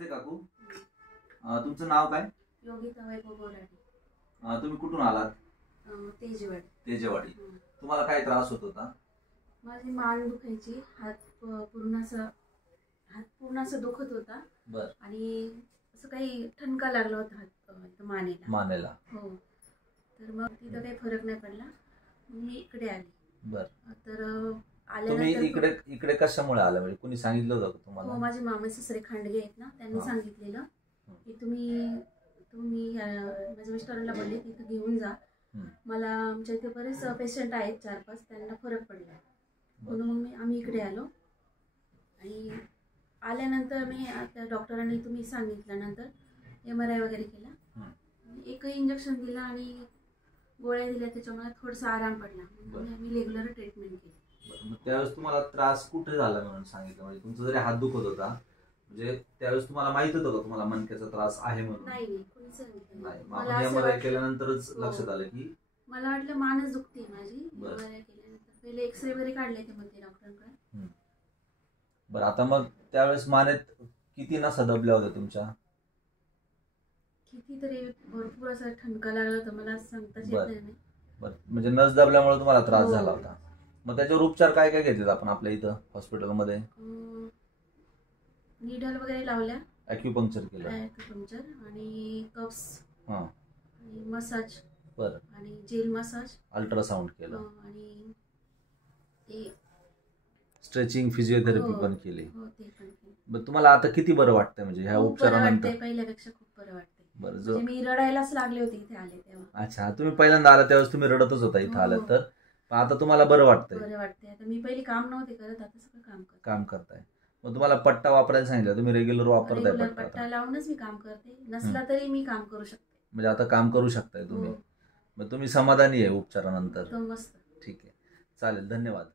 नमस्ते काकू. तुमचं नाव काय? योगिता वैभव बोराडे. तुम्ही कुठून आलात? तेजेवाडी. तुम्हाला काय त्रास होत होता? माझी मान दुखायची, हात पूर्ण असं दुखत होता. बर. आणि असं काही ठणका लागला होता हात मानेला. हो. तर मग तिथं काही फरक नाही पडला, मी इकडे आली. बर. तर तुम्ही इकडे कशामुळे आला, म्हणजे कोणी सांगितलं होतं तुम्हाला? हो, माझे मामा ससरे खांडगे आहेत ना, त्यांनी सांगितलेलं की तुम्ही माझ्या मिस्टरांना बोलले तिथं घेऊन जा. मला आमच्या इथे बरेच पेशंट आहेत 4-5, त्यांना फरक पडला म्हणून मग आम्ही इकडे आलो. आणि आल्यानंतर मी त्या डॉक्टरांनी तुम्ही सांगितल्यानंतर MRI वगैरे केला, एकही इंजेक्शन दिलं आणि गोळ्या दिल्या, त्याच्यामुळे थोडासा आराम पडला. आम्ही रेग्युलर ट्रीटमेंट केली. त्यावेळेस तुम्हाला त्रास कुठे झाला म्हणून सांगितलं? म्हणजे तुमचा जरी हात दुखत होता, म्हणजे त्यावेळेस तुम्हाला माहित होतं का तुम्हाला मणक्याचा त्रास आहे म्हणून? नाही, कोणी सांगितलं नाही. MRI केल्यानंतरच लक्षात आलं की मला वाटलं मानच दुखते माझी. MRI केल्यानंतर पहिले एक्सरे वगैरे काढले ते म्हणते डॉक्टरांकडे. बरं, आता मग त्यावेळेस मानेत किती नसा दबल्या होत्या तुमच्या? कितीतरी, भरपूर असा ठणका लागला होता, मला सांगताच येत नाही. बरं, म्हणजे नस दबल्यामुळे तुम्हाला त्रास झाला होता. मग त्याच्यावर उपचार काय काय घेतलेत आपण आपल्या इथं हॉस्पिटलमध्ये? निडल वगैरे लावल्या, ॲक्युपंक्चर केलं, आणि कप्स आणि मसाज. बरं. आणि जेल मसाज, अल्ट्रासाऊंड केलं, आणि स्ट्रेचिंग, फिजिओथेरपी पण केली. हो, ते पण केली. बरं, तुम्हाला आता किती बरं वाटतंय म्हणजे ह्या उपचारानंतर? पहिल्यापेक्षा खूप बरं वाटतंय. बरं. मी रडायलाच लागले होते इथे आले तेव्हा. अच्छा, तुम्ही पहिल्यांदा आला त्यावेळेस तुम्ही रडतच होता इथं आलं, तर आता तुम्हाला बरं वाटतंय? बरं वाटतंय. आता मी पहिली काम नव्हते करत, आता सगळं काम करताय. मग तुम्हाला पट्टा वापरायला सांगितलं, तुम्ही रेग्युलर वापरताय? पट्टा लावूनच मी काम करते, नसला तरी मी काम करू शकते. म्हणजे आता काम करू शकताय तुम्ही. मग तुम्ही समाधानी आहे उपचारानंतर? मस्त. ठीक आहे, चालेल, धन्यवाद.